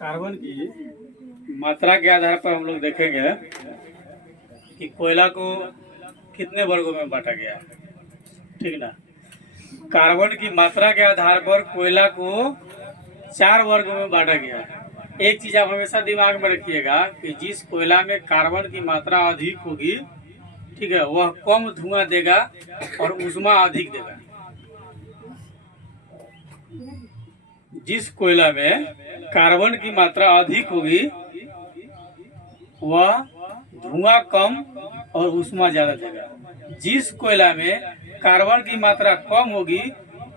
Carbon की मात्रा के आधार पर हम लोग देखेंगे कि कोयला को कितने वर्गों में बांटा गया है। ठीक ना। कार्बन की मात्रा के आधार पर कोयला को 4 वर्गों में बांटा गया है। एक चीज आप हमेशा दिमाग में रखिएगा कि जिस कोयला में कार्बन की मात्रा अधिक होगी, ठीक है, वह कम धुआं देगा और ऊष्मा अधिक देगा। जिस कोयला में कार्बन की मात्रा अधिक होगी वह धुआं कम और ऊष्मा ज्यादा देगा। जिस कोयला में कार्बन की मात्रा कम होगी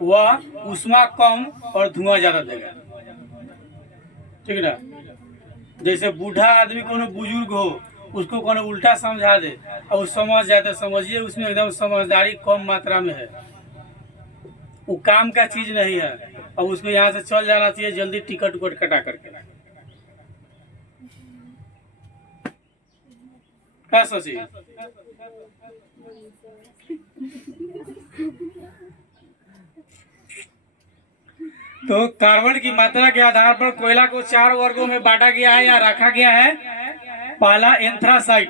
वह ऊष्मा कम और धुआं ज्यादा देगा। ठीक ना। जैसे बूढ़ा आदमी कोनो बुजुर्ग हो, उसको कोनो उल्टा समझा दे और वो समझ जाए तो समझिए उसमें एकदम समझदारी कम मात्रा में है, वो काम का चीज नहीं है और उसको यहाँ से चल जाना चाहिए जल्दी टिकट उकट कटा करके। क्या सोचिए। तो कार्बन की मात्रा के आधार पर कोयला को 4 वर्गों में बांटा गया है या रखा गया है। पहला एंथ्रासाइट,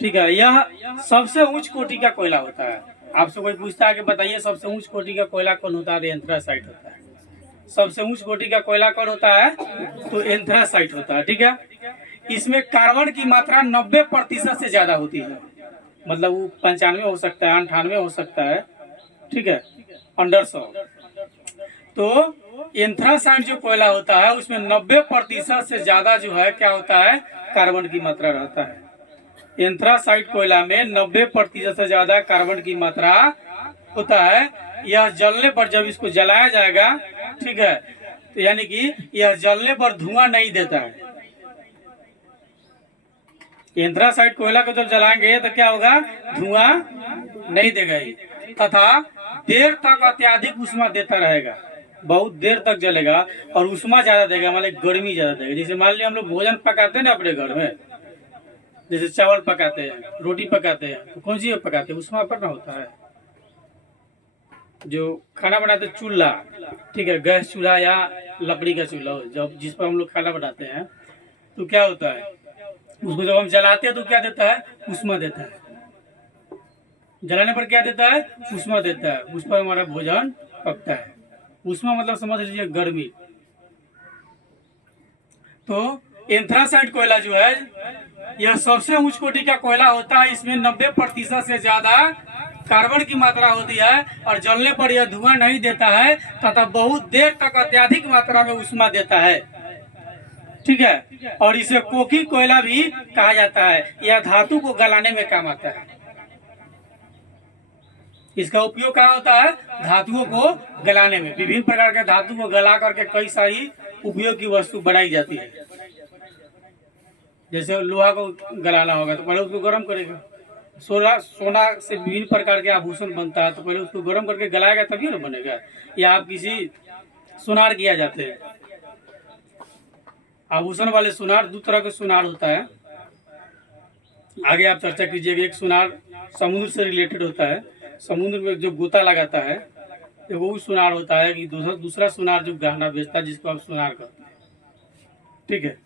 ठीक है, यह सबसे उच्च कोटि का कोयला होता है। आपसे कोई पूछता है कि बताइए सबसे उच्च कोटि का कोयला कौन होता है, एंथ्रासाइट होता है। सबसे उच्च कोटि का कोयला कौन होता है, तो एंथ्रासाइट होता है। ठीक है। इसमें कार्बन की मात्रा 90% से ज्यादा होती है, मतलब वो 95 हो सकता है, 98 हो सकता है, ठीक है, अंडर 100। तो एंथ्रासाइट जो कोयला होता है उसमें 90% से ज्यादा जो है क्या होता है, कार्बन की मात्रा रहता है। एंथ्रासाइट कोयला में 90% से ज्यादा कार्बन की मात्रा होता है। यह जलने पर, जब इसको जलाया जाएगा, ठीक है, तो यानी कि यह जलने पर धुआं नहीं देता है। एंथ्रासाइट कोयला को जब जलाएंगे तो क्या होगा, धुआं नहीं देगा तथा देर तक अत्यधिक ऊष्मा देता रहेगा, बहुत देर तक जलेगा और ऊष्मा ज्यादा देगा, मतलब गर्मी ज्यादा देगा। जैसे मान लिया हम लोग भोजन पकाते हैं ना अपने घर में, जैसे चावल पकाते हैं, रोटी पकाते हैं, तो कौन सी पकाते हैं, ऊष्मा पर ना होता है। जो खाना बनाते चूल्हा, ठीक है, गैस चूल्हा या लकड़ी का चूल्हा, जब जिस पर हम लोग खाना बनाते हैं तो क्या होता है, उसको जब हम जलाते हैं तो क्या देता है, ऊष्मा देता है। जलाने पर क्या देता है, ऊष्मा देता है, उस पर हमारा भोजन पकता है। ऊष्मा मतलब समझ लीजिए गर्मी। तो एंथ्रासाइट कोयला जो है यह सबसे उच्च कोटि का कोयला होता है। इसमें 90% से ज्यादा कार्बन की मात्रा होती है और जलने पर यह धुआं नहीं देता है तथा बहुत देर तक अत्यधिक मात्रा में ऊष्मा देता है। ठीक है। और इसे कोकिंग कोयला भी कहा जाता है। यह धातु को गलाने में काम आता है। इसका उपयोग कहाँ होता है, धातुओं को गलाने में। विभिन्न प्रकार के धातु को गला करके कई सारी उपयोग की वस्तु बनाई जाती है। जैसे लोहा को गलाना होगा तो पहले उसको गर्म करेगा। सोना से विभिन्न प्रकार के आभूषण बनता है तो पहले उसको गर्म करके गलाएगा तभी ना बनेगा। या आप किसी सुनार किया जाते हैं, आभूषण वाले सुनार, 2 तरह के सुनार होता है। आगे आप चर्चा कीजिएगा। एक सुनार समुद्र से रिलेटेड होता है, समुद्र में जो गोता लगाता है तो वो सुनार होता है। कि दूसरा सुनार जो गहना बेचता है जिसको आप सुनार कहते हैं, ठीक है,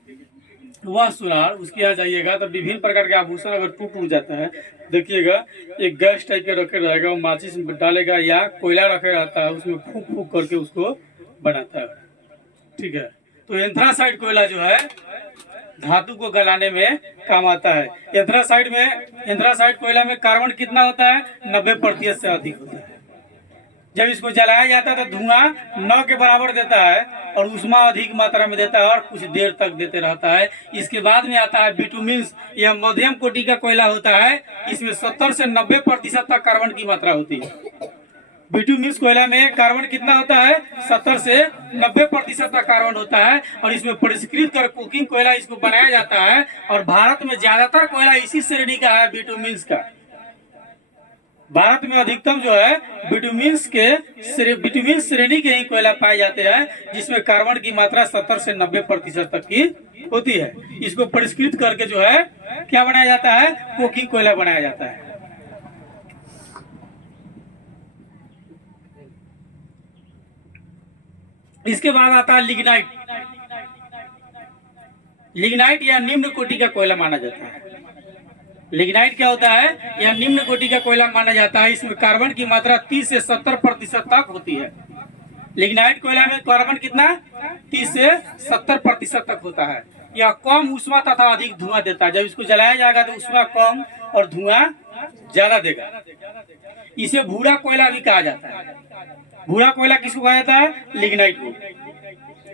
वह सुनार। उसके यहाँ जाइएगा तो विभिन्न प्रकार के आभूषण अगर टूट जाता है, देखिएगा एक गैस टाइप के रखे रहेगा, वो माचिस डालेगा या कोयला रखे रहता है, उसमें फूक फूक करके उसको बनाता है। ठीक है। तो एंथ्रासाइट कोयला जो है धातु को गलाने में काम आता है। एंथ्रासाइट कोयला में कार्बन कितना होता है, 90% से अधिक होता है। जब इसको जलाया जाता है तो धुआं 9 के बराबर देता है और ऊष्मा अधिक मात्रा में देता है और कुछ देर तक देते रहता है। इसके बाद में आता है बिटुमिन्स। यह मध्यम कोटि का कोयला होता है। इसमें 70 से 90% तक कार्बन की मात्रा होती है। बिटुमिन्स कोयला में कार्बन कितना होता है, 70 से 90% तक कार्बन होता है और इसमें परिष्कृत कर कोकिंग कोयला इसको बनाया जाता है। और भारत में ज्यादातर कोयला इसी श्रेणी का है, बिटुमिन्स का। भारत में अधिकतम जो है बिटुमिन्स श्रेणी के ही कोयला पाए जाते हैं, जिसमें कार्बन की मात्रा 70 से 90% तक की होती है। इसको परिष्कृत करके जो है क्या बनाया जाता है, कोकिंग कोयला बनाया जाता है। इसके बाद आता है लिग्नाइट। लिग्नाइट या निम्न कोटि का कोयला माना जाता है। लिग्नाइट क्या होता है? यह निम्न कोटि का कोयला माना जाता है। इसमें कार्बन की मात्रा 30 से 70% तक होती है। लिग्नाइट कोयला में कार्बन कितना? 30 से 70% तक होता है। यह कम ऊष्मा तथा अधिक धुआं देता है। जब इसको जलाया जाएगा तो ऊष्मा कम और धुआं ज्यादा देगा। इसे भूरा कोयला भी कहा जाता है। भूरा कोयला किसको कहा जाता है? लिग्नाइट को।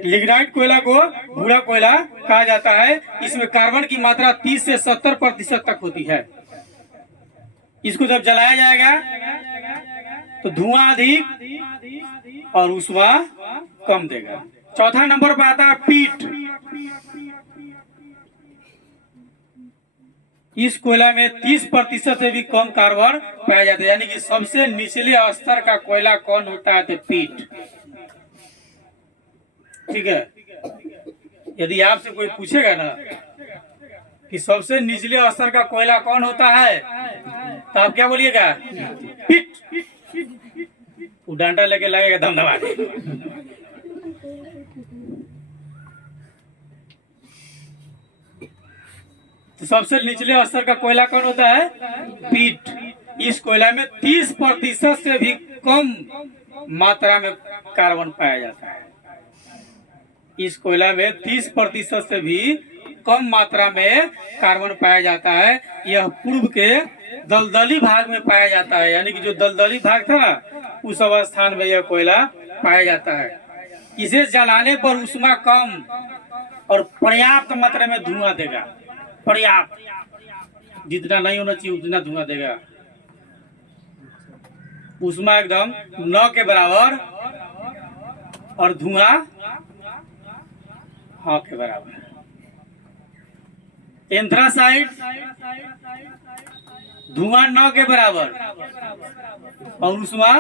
लिग्नाइट कोयला को भूरा कोयला कहा जाता है। इसमें कार्बन की मात्रा 30 से 70% तक होती है। इसको जब जलाया जाएगा तो धुआं अधिक और ऊष्मा कम देगा। चौथा नंबर पर आता है पीट। इस कोयला में 30% से भी कम कार्बन पाया जाता है। यानी कि सबसे निचले स्तर का कोयला कौन होता है? तो पीट। ठीक है। यदि आपसे कोई पूछेगा ना कि सबसे निचले स्तर का कोयला कौन होता है, तो आप क्या बोलिएगा? पीट। वो डंडा लेके लगेगा धमधमा के। तो सबसे निचले स्तर का कोयला कौन होता है? पीट। इस कोयला में 30% से भी कम मात्रा में कार्बन पाया जाता है। इस कोयला में 30% से भी कम मात्रा में कार्बन पाया जाता है। यह पूर्व के दलदली भाग में पाया जाता है। यानी कि जो दलदली भाग था ना, उस अवस्थान में यह कोयला पाया जाता है। इसे जलाने पर ऊष्मा कम और पर्याप्त मात्रा में धुआं देगा। पर्याप्त, जितना नहीं होना चाहिए उतना धुआं देगा। ऊष्मा एकदम 9 के बराबर और धुआं हाँ के बराबर। एंथ्रासाइट धुआं 9 के बराबर और ऊष्मा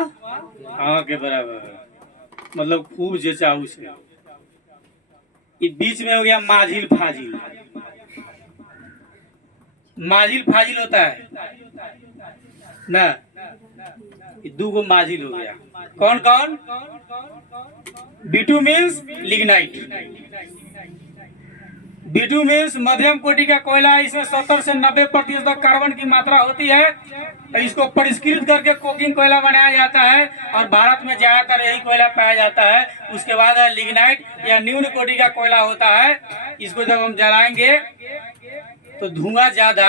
हाँ के बराबर, मतलब खूब जचाऊ से। ये बीच में हो गया माझिल फाजिल। माझिल फाजिल होता है ना, ये 2 गो माझिल हो गया। कौन कौन? Bitumens, lignite. बिटुमिन्स मध्यम कोटि का कोयला है। इसमें 70 से 90% तक कार्बन की मात्रा होती है। इसको परिष्कृत करके कोकिंग कोयला बनाया जाता है और भारत में ज्यादातर यही कोयला पाया जाता है। उसके बाद है लिग्नाइट या निम्न कोटि का कोयला होता है। इसको जब हम जलाएंगे तो धुआं ज्यादा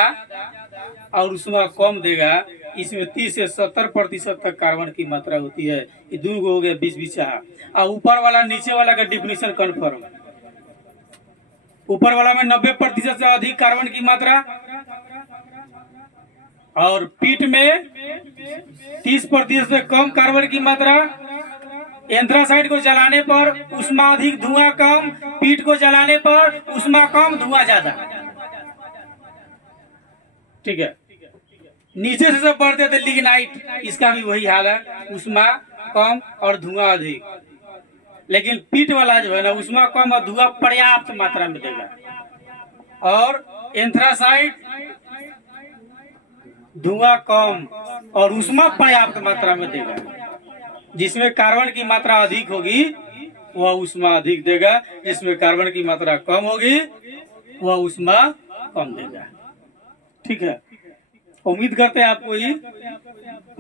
और ऊष्मा कम देगा। इसमें 30 से 70% तक कार्बन की मात्रा होती है। ये 2 गो हो गया 20 और ऊपर वाला नीचे वाला का डिफिनीशन कन्फर्म। ऊपर वाला में 90% से अधिक कार्बन की मात्रा और पीट में 30% से कम कार्बन की मात्रा। एंथ्रासाइड को जलाने पर ऊष्मा अधिक धुआं कम, पीट को जलाने पर ऊष्मा कम धुआं ज्यादा। ठीक है। नीचे से सब बढ़ते थे लिग्नाइट, इसका भी वही हाल है, ऊष्मा कम और धुआं अधिक। लेकिन पीट वाला जो है ना, ऊष्मा कम और धुआं पर्याप्त मात्रा में देगा। और एंथ्रासाइड धुआं कम और ऊष्मा पर्याप्त मात्रा में देगा। जिसमें कार्बन की मात्रा अधिक होगी वह ऊष्मा अधिक देगा, जिसमें कार्बन की मात्रा कम होगी वह ऊष्मा कम देगा। ठीक है। उम्मीद करते हैं आपको ये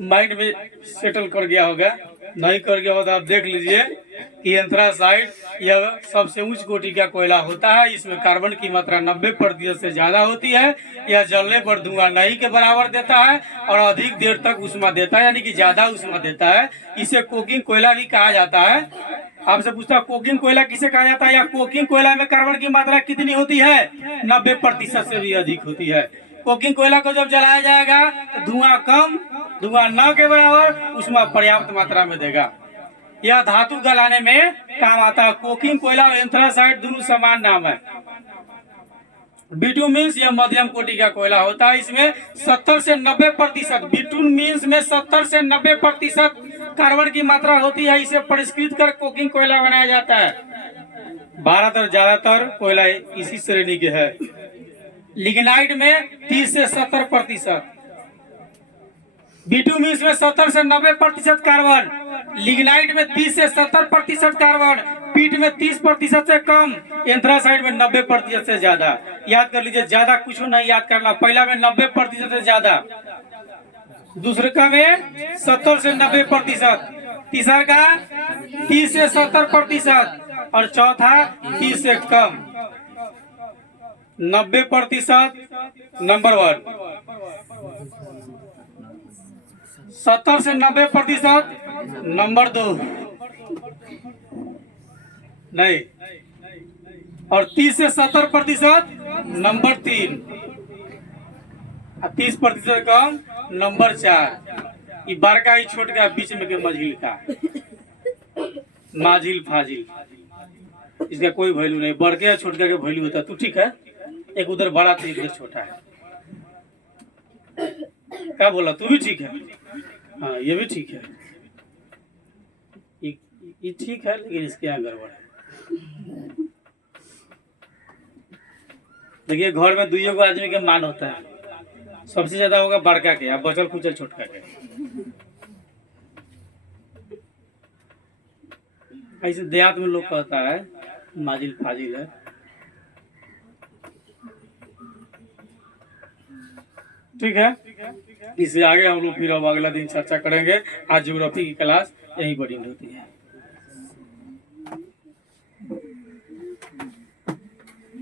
माइंड में सेटल कर गया होगा। नहीं कर गया होगा तो आप देख लीजिए कि एंथ्रासाइड यह सबसे उच्च कोटि का कोयला होता है। इसमें कार्बन की मात्रा 90% से ज्यादा होती है। यह जलने पर धुआं नहीं के बराबर देता है और अधिक देर तक ऊष्मा देता है, यानी कि ज्यादा ऊष्मा देता है। इसे कोकिंग कोयला भी कहा जाता है। आपसे पूछता है कोकिंग कोयला किसे कहा जाता है, या कोकिंग कोयला में कार्बन की मात्रा कितनी होती है? 90% से भी अधिक होती है। कोकिंग कोयला को जब जलाया जाएगा तो धुआं कम, धुआं 9 के बराबर, ऊष्मा पर्याप्त मात्रा में देगा। यह धातु गलाने में काम आता है। कोकिंग कोयला और एंथ्रासाइड दोनों समान नाम है। बिटुमिन्स यह मध्यम कोटि का कोयला होता है। इसमें 70 से 90% बिटुमिन्स में 70 से 90% कार्बन की मात्रा होती है। इसे परिष्कृत कर कोकिंग कोयला बनाया जाता है। भारत और ज्यादातर कोयला इसी श्रेणी के है। लिग्नाइट में 30 से 70%, बिटुमिन्स में 70 से 90% कार्बन, लिग्नाइट में 30 से 70% कार्बन, पीठ में 30% से कम, एंथ्रासाइड में 90% से ज्यादा। याद कर लीजिए, ज्यादा कुछ नहीं याद करना। पहला में 90% से ज्यादा, दूसरे का में 70 से 90%, तीसरा का 30 से 70%, और चौथा 30 से कम। 90% नंबर 1, 70 से 90% नंबर 2 नहीं, और 30 से 70% नंबर 3, 30% कम नंबर 4। ये बड़का ही छोट का बीच में के मझिल का, माझिल फाजिल, इसका कोई वैल्यू नहीं। बड़के या छोटका के वैल्यू होता है। तू ठीक है, एक उधर बड़ा तो एक उधर छोटा है। क्या बोला? तू भी ठीक है? हाँ, ये भी ठीक है। ये ठीक है, लेकिन इसके यहाँ गड़बड़ है। देखिए, घर में दुइयों को आदमी के मान होता है, सबसे ज्यादा होगा बड़का के, अब बचल कुचल छोटका के। ऐसे देहात में लोग कहता है माजिल फाजिल है। ठीक है, इससे आगे हम लोग फिर अब अगला दिन चर्चा करेंगे। आज ज्योग्राफी की क्लास यहीं पर एंड होती है।